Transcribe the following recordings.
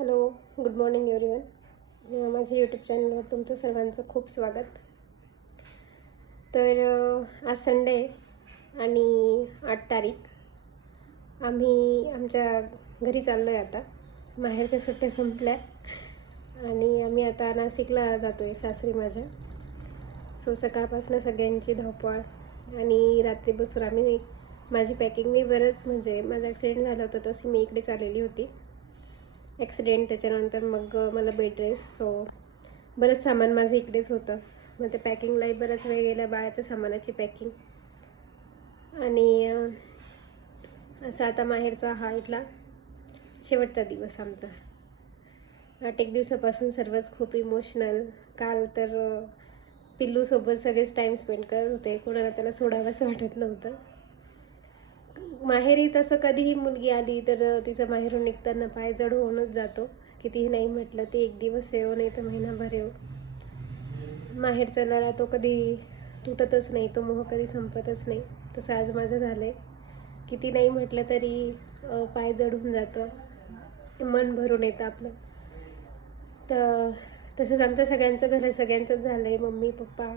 Hello, good morning everyone. माझ्या YouTube चॅनलवर तुमचं सर्वांचं खूप स्वागत. तर आज संडे आणि 8 तारीख आम्ही आमच्या घरी चाललो आहे. आता माहेरच्या सुट्ट्या संपल्या आणि आम्ही आता नाशिकला जातो आहे, सासरी माझ्या. सो सकाळपासून सगळ्यांची धावपळ आणि रात्री बसून आम्ही माझी पॅकिंग मी बरंच म्हणजे माझा ॲक्सिडेंट झाला होता तशी मी इकडे चाललेली होती. ॲक्सिडेंट त्याच्यानंतर मग मला बेड रेस्ट, सो बरंच सामान माझं इकडेच होतं. मग ते पॅकिंगलाही बराच वेळ गेला, बाळाच्या सामानाची पॅकिंग. आणि असा आता माहेरचा हा इथला शेवटचा दिवस आमचा. 8 दिवसापासून सर्वच खूप इमोशनल. काल तर पिल्लूसोबत सगळेच टाईम स्पेंड करत होते, कोणाला त्याला सोडावंसं वाटत नव्हतं. माहेरी तसं कधीही मुलगी आली तर तिचं माहेरून निघताना पाय जड होऊनच जातो. कितीही नाही म्हटलं ते 1 दिवस येऊ नाही तर महिनाभर येऊ, माहेरचा लळा तो कधी तुटतच नाही, तो मोह कधी संपतच नाही. तसं आज माझं झालं आहे. किती नाही म्हटलं तरी पाय जड होऊन जातं, मन भरून येतं आपलं. तर तसंच आमच्या सगळ्यांचं घर सगळ्यांचंच झालं आहे. मम्मी पप्पा,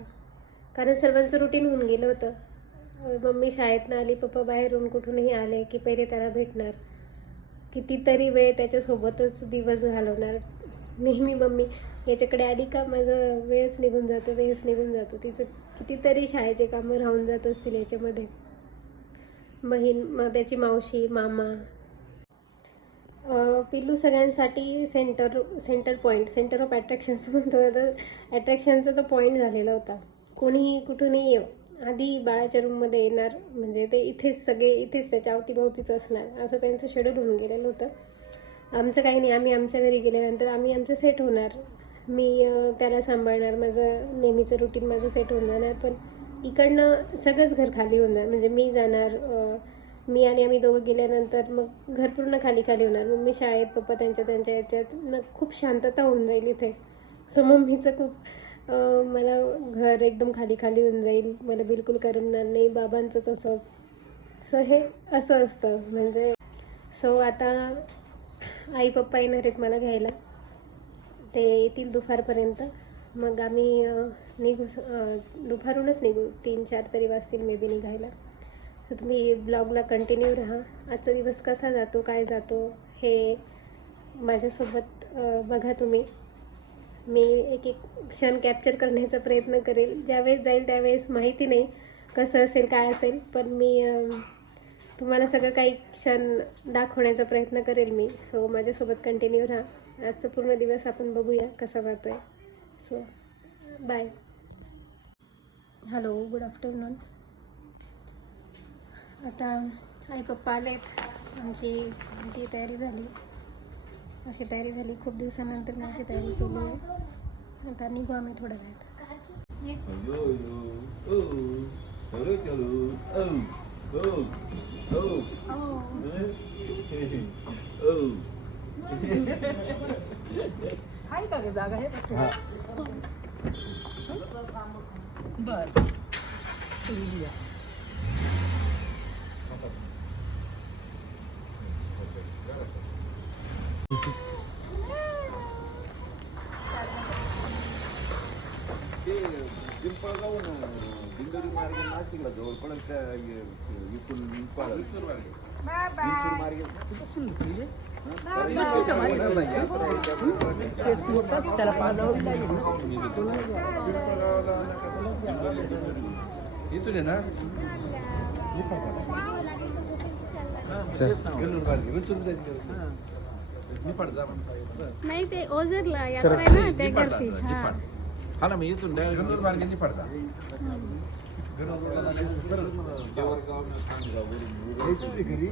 कारण सर्वांचं रुटीन होऊन गेलं होतं. मम्मी शाळेतनं आली, पप्पा बाहेरून कुठूनही आले की पहिले त्याला भेटणार, कितीतरी वेळ त्याच्यासोबतच दिवस घालवणार. नेहमी मम्मी याच्याकडे आली का माझं वेळच निघून जातो. तिचं कितीतरी शाळेचे कामं राहून जात असतील याच्यामध्ये. बहीण, मग त्याची मावशी, मामा. पिल्लू सगळ्यांसाठी centre point, centre of attractions म्हणतो. तर अट्रॅक्शनचा तो पॉईंट झालेला होता. कोणीही कुठूनही येऊ, आधी बाळाच्या रूममध्ये येणार म्हणजे ते इथेच सगळे इथेच त्याच्या अवतीभोवतीच असणार, असं त्यांचं शेड्यूल होऊन गेलेलं होतं. आमचं काही नाही, आम्ही आमच्या घरी गेल्यानंतर आम्ही आमचं सेट होणार. मी त्याला सांभाळणार, माझं नेहमीचं रुटीन माझं सेट होऊन जाणार. पण इकडनं सगळंच घर खाली होणार, म्हणजे मी जाणार, मी आणि आम्ही दोघं गेल्यानंतर मग घर पूर्ण खाली होणार. मग मी शाळेत, पप्पा त्यांच्या याच्यात, मग खूप शांतता होऊन जाईल इथे. सो मम्मीचं खूप मला घर एकदम खाली होऊन जाईल, मला बिलकुल करमणार नाही. बाबांचं तसंच. सो हे असं असतं म्हणजे. सो आता आई पप्पा येणार आहेत मला घ्यायला, ते येतील दुपारपर्यंत. मग आम्ही दुपारूनच निघू, 3-4 तरी वाजतील मे बी निघायला. सो तुम्ही ब्लॉगला कंटिन्यू राहा. आजचा दिवस कसा जातो, काय जातो हे माझ्यासोबत बघा तुम्ही. मी एक क्षण कॅप्चर करण्याचा प्रयत्न करेल. ज्यावेळेस जाईल त्यावेळेस माहिती नाही कसं असेल, काय असेल, पण मी तुम्हाला सगळं काही क्षण दाखवण्याचा प्रयत्न करेल मी. सो माझ्यासोबत कंटिन्यू राहा. आजचा पूर्ण दिवस आपण बघूया कसा जातो आहे. So bye. Hello, good afternoon. आता आई पप्पा आलेत, आमची तयारी झाली. अशी तयारी झाली, खूप दिवसानंतर मी अशी तयारी केली आहे. आता निघू आम्ही थोड्या वेळात. आहे का जागा आहे बर पिंपळगावून दिंडोरी मार्गे नाशिकला जवळ पडेल त्या इथून विंचूर मार्गे त्याला पाजावं लागेल इथून आहे ना नाही, ते ओझरला यात्रा आहे ना, ते करते. हा ना, मी इथून गणूर मार्गे निफाडचा. घरी